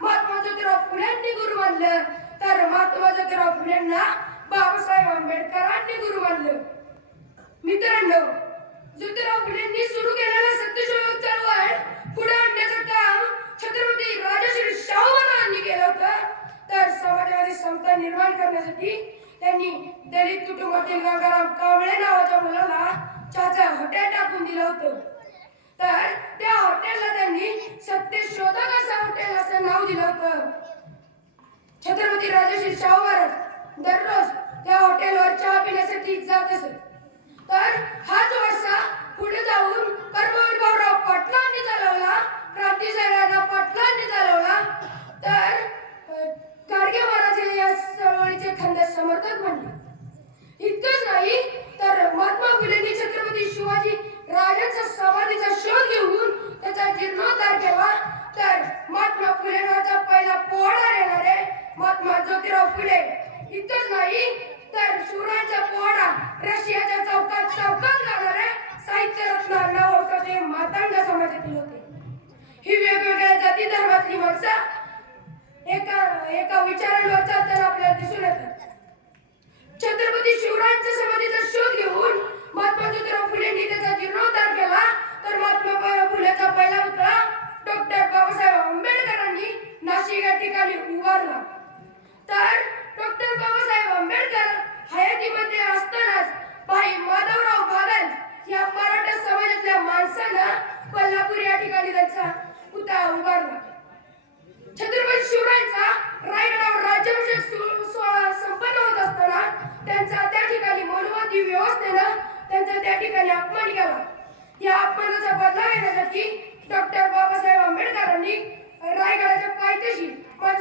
महात्मा ज्योतिराव फुलेंनी गुरु मानलं, तर महात्मा ज्योतिराव फुलेंना बाबासाहेब आंबेडकरांनी गुरु मानलं. मित्रांनो, ज्योतिराव फुलेंनी सुरू केलेलं सत्यशोधक चळवळ पुढे आणण्याचं काम छत्रपती राजश्री शाहू महाराजांनी केलं होतं. तर समाजामध्ये समता निर्माण करण्यासाठी त्यांनी दलित कुटुंबातील गंगाराम कांबळे नावाच्या मुलाला चहाचं हॉटेल टाकून दिलं होतं. तर त्या हॉटेलला त्यांनी सत्यशोधक असं हॉटेल असं नाव दिलं होतं. छत्रपती राजश्री शाहू महाराज दररोज त्या हॉटेलवर चहा पिण्यासाठी जात असत. तर हाच वारसा पुढे जाऊन कर्मवीर भाऊराव पाटलांनी चालवला, क्रांतिसिंह राणा पाटलांनी चालवला. तर गाडगे महाराज हे या चळवळीचे खंदे समर्थक बनले. इतकंच नाही तर महात्मा फुलेंनी छत्रपती शिवाजी राजांचा समाधीचा शोध घेऊन त्याचा जीर्णोद्धार केला. तर महात्मा फुलेंवरचा पहिला पोवाडा येणारे महात्मा ज्योतिराव फुले. इतकंच नाही तर शिवरायांचा पोवाडा रशियाच्या चौकात चौकात घालणारे साहित्य रत्न अण्णाभाऊ मातंग समाजातील होते. ही वेगवेगळ्या जाती धर्मातली माणसं एका विचारांवर चालताना आपल्याला दिसून येतात. छत्रपती शिवरायांच्या समाधीचा शोध घेऊन महात्मा ज्योतिराव फुलेंनी त्याचा जीर्णोद्धार केला. तर महात्मा फुलेचा पहिला पुतळा डॉक्टर बाबासाहेब आंबेडकरांनी नाशिक या ठिकाणी उभारला. तर डॉक्टर बाबासाहेब आंबेडकर हयातीमध्ये असतानाच भाई माधवराव बागल या मराठा समाजातल्या माणसानं कोल्हापूर या ठिकाणी त्यांचा पुतळा उभारला. छत्रपती शिवरायांचा रायगडावर राज्याभिषेक सोहळा संपन्न होत असताना त्यांचा त्या ठिकाणी मनुवादी व्यवस्थेनं त्यांचा त्या ठिकाणी अपमान केला. या अपमानाचा बदला घेण्यासाठी डॉक्टर बाबासाहेब आंबेडकरांनी रायगडाच्या पायथ्याशी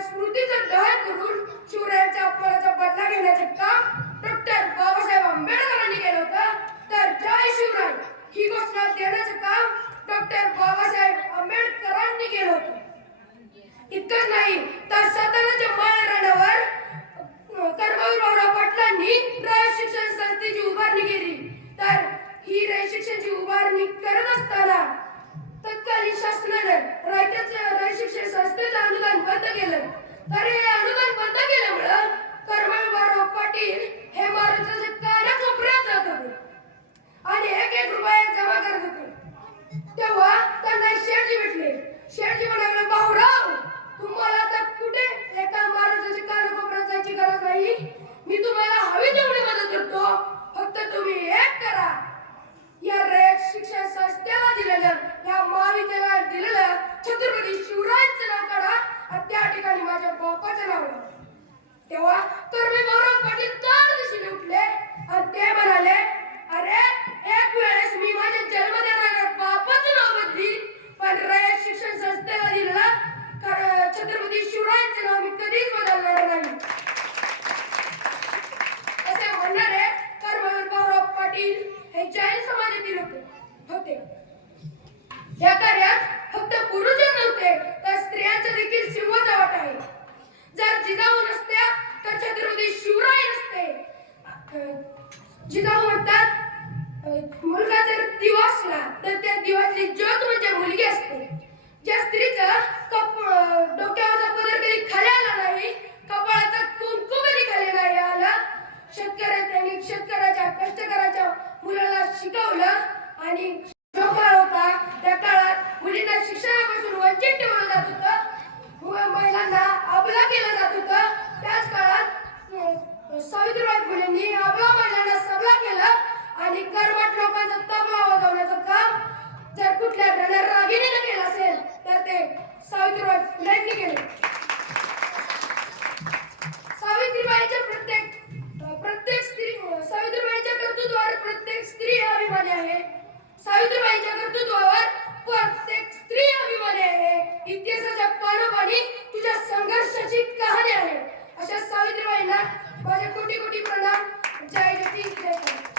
स्मृतीचं दहन करून शिवरायांच्या अपमानाचा बदला घेण्याचे काम डॉक्टर बाबासाहेब आंबेडकरांनी केलं होतं. तर जय शिवराय ही घोषणा देण्याचं काम डॉक्टर बाबासाहेब आंबेडकरांनी केलं होतं. इतकंच नाही तर साताऱ्याच्या माळरानावर कर्मवीर भाऊराव पाटलांनी रयत शिक्षण संस्थेची उभारणी केली. तर ही रयत शिक्षणाची उभारणी करत असताना तत्कालीन शासनानं रयत शिक्षण संस्थेचं अनुदान बंद केलं. तर हे अनुदान बंद केल्यामुळं कर्मवीर भाऊराव पाटील हे महाराष्ट्राच्या कानाकोपऱ्यात जात होते आणि एक रुपया जमा करत होते. तेव्हा त्यांना शेठजी भेटले. शेठजी म्हणाले, भाऊराव तुम्हाला तर कुठे एका महाराष्ट्राच्या कानाकोपऱ्यात जायची गरज नाही. मी तुम्हाला हवी तेवढी मदत करतो, फक्त तुम्ही एक करा. या रयत शिक्षण संस्थेला दिलेलं, या महाविद्यालयात दिलेलं छत्रपती शिवरायांचं नाव काढा आणि त्या ठिकाणी माझ्या बापाचं नाव लावा. तेव्हा कर्मवीर भाऊराव पाटील तार दिशेने उठले आणि ते म्हणाले, अरे एक वेळेस मी माझ्या जन्म देणाऱ्या बापाचं नाव बदली, पण रयत शिक्षण संस्थेला दिलेलं छत्रपती शिवरायांचं नाव मी कधीच बदलणार नाही. असे म्हणणारे कर्मवीर भाऊराव पाटील हे जैन समाजातील होते. या कार्यात फक्त पुरुषच नव्हते तर स्त्रियांचा देखील सिंहाचा वाटा आहे. जर जिजाऊ नसत्या तर छत्रपती शिवराय नसते. जिजाऊ म्हणतात मुलगा जर दिवा असला तर त्या दिवातली ज्योत म्हणजे मुलगी असते. ज्या स्त्रीचा डोक्यावरचा पदर कधी खाली आला नाही, कपाळाचा कुंकू कधी खाली नाही आला, त्यांनी शेतकऱ्याच्या कष्टकऱ्याच्या मुलाला शिकवलं आणि जो काळ होता त्या काळात मुलींना शिक्षणापासून वंचित ठेवलं जात होतं, महिलांना अबला केलं जात होतं. त्याच काळात सावित्रीबाई फुलेंनी अबला महिलांना सबला केलं आणि कर्मठ लोकांचा तबला वाजवण्याचं काम जर कुठल्या रणरागिणीने केलं असेल तर ते सावित्रीबाई फुलेंनी केले. सावित्रीबाईच्या कर्तृत्वावर प्रत्येक स्त्री अभिमानी आहे. सावित्रीबाईच्या कर्तृत्वावर प्रत्येक स्त्री अभिमानी आहे. इतिहासाच्या पानोपानी तुझ्या संघर्षाची कहाणी आहे. अशा सावित्रीबाईंना माझे कोटी कोटी प्रणाम. जय जगती जय.